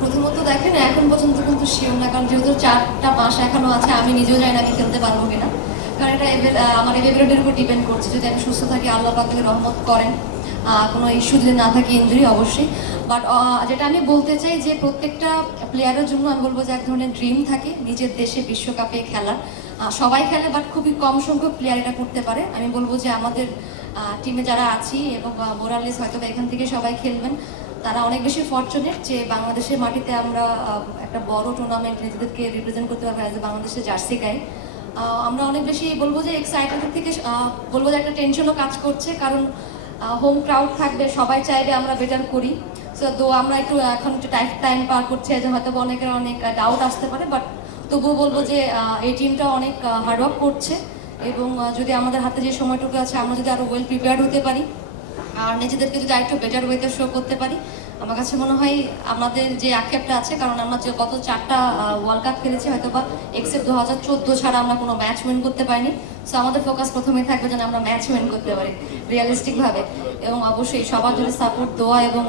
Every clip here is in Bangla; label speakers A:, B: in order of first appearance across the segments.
A: প্রথমত দেখেন, এখন পর্যন্ত কিন্তু শিওর না, কারণ যেহেতু চারটা মাস এখনও আছে, আমি নিজেও জানি না আমি খেলতে পারব কিনা। কারণ এটা আমার এভেবিলিটির উপর ডিপেন্ড করছে। যদি আমি সুস্থ থাকি, আল্লাহ পাকে রহমত করেন। কোনো ইস্যু যদি না থাকে ইঞ্জুরি অবশ্যই। বাট যেটা আমি বলতে চাই যে প্রত্যেকটা প্লেয়ারের জন্য আমি বলব যে এক ধরনের ড্রিম থাকে, নিজের দেশে বিশ্বকাপে খেলার। সবাই খেলে বাট খুবই কম সংখ্যক প্লেয়ার এটা করতে পারে। আমি বলব যে আমাদের টিমে যারা আছি এবং মোরালিস হয়তো এখান থেকে সবাই খেলবেন। তারা অনেক বেশি ফর্চুনেট যে বাংলাদেশের মাটিতে আমরা একটা বড় টুর্নামেন্ট নিজেদেরকে রিপ্রেজেন্ট করতে পারব অ্যাজ এ বাংলাদেশের জার্সি গায়ে আমরা অনেক বেশি বলব যে এক্সাইটেড থেকে বলব যে একটা টেনশনও কাজ করছে কারণ হোম ক্রাউড থাকবে, সবাই চাইবে আমরা বেটার করি। সো তো আমরা একটু এখন একটু টাইম টাইম পার করছে যে হয়তো অনেকের অনেক ডাউট আসতে পারে বাট তবুও বলব যে এই টিমটা অনেক হার্ডওয়ার্ক করছে এবং যদি আমাদের হাতে যে সময়টুকু আছে, আমরা যদি আরও ওয়েল প্রিপেয়ার্ড হতে পারি। আর নিজেদেরকে যদি আরেকটু বেটার ওয়েতে শো করতে পারি, আমার কাছে মনে হয় আমাদের যে আক্ষেপটা আছে, কারণ আমরা যে গত চারটা ওয়ার্ল্ড কাপ খেলেছি হয়তো বা এক্সেপ্ট দু হাজার চোদ্দ ছাড়া আমরা কোনো ম্যাচ উইন করতে পারিনি। সো আমাদের ফোকাস প্রথমেই থাকবে যেন আমরা ম্যাচ উইন করতে পারি রিয়েলিস্টিক ভাবে এবং অবশ্যই সবার যদি সাপোর্ট দেওয়া এবং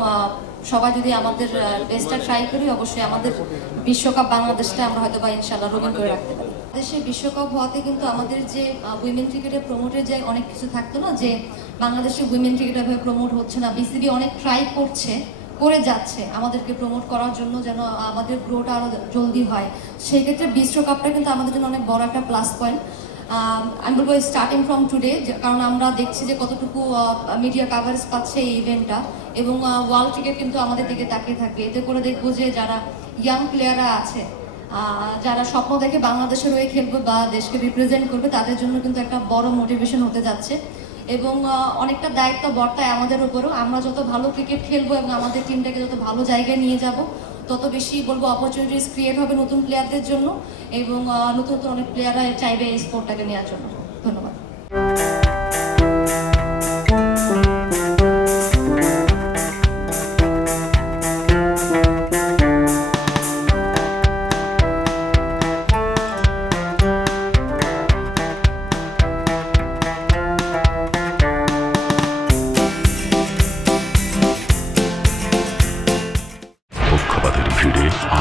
A: সবাই যদি আমাদের বেস্টটা ট্রাই করি, অবশ্যই আমাদের বিশ্বকাপ বাংলাদেশটা আমরা হয়তো বা ইনশাল্লাহ রঙিন করে রাখতে পারি। দেশে বিশ্বকাপ হওয়াতে কিন্তু আমাদের যে উইমেন ক্রিকেটে প্রমোটের যে অনেক কিছু থাকতো না যে বাংলাদেশে উইমেন ক্রিকেট এভাবে প্রমোট হচ্ছে না। বিসিবি অনেক ট্রাই করছে, করে যাচ্ছে আমাদেরকে প্রমোট করার জন্য যেন আমাদের গ্রোটা আরও জলদি হয়। সেই ক্ষেত্রে বিশ্বকাপটা কিন্তু আমাদের জন্য অনেক বড় একটা প্লাস পয়েন্ট আমি বলব স্টার্টিং ফ্রম টুডে কারণ আমরা দেখছি যে কতটুকু মিডিয়া কাভারেজ পাচ্ছে এই ইভেন্টটা এবং ওয়ার্ল্ড ক্রিকেট কিন্তু আমাদের দিকে তাকিয়ে থাকবে। এতে করে দেখব যে যারা ইয়াং প্লেয়াররা আছে যারা স্বপ্ন দেখে বাংলাদেশের হয়ে খেলবে বা দেশকে রিপ্রেজেন্ট করবে, তাদের জন্য কিন্তু একটা বড় মোটিভেশন হতে যাচ্ছে। এবং অনেকটা দায়িত্ব বর্তায় আমাদের উপরও। আমরা যত ভালো ক্রিকেট খেলব এবং আমাদের টিমটাকে যত ভালো জায়গায় নিয়ে যাব, তত বেশি বলব অপরচুনিটিস ক্রিয়েট হবে নতুন প্লেয়ারদের জন্য এবং নতুন নতুন অনেক প্লেয়াররা চাইবে এই স্পোর্টটাকে নেওয়ার জন্য। ধন্যবাদ।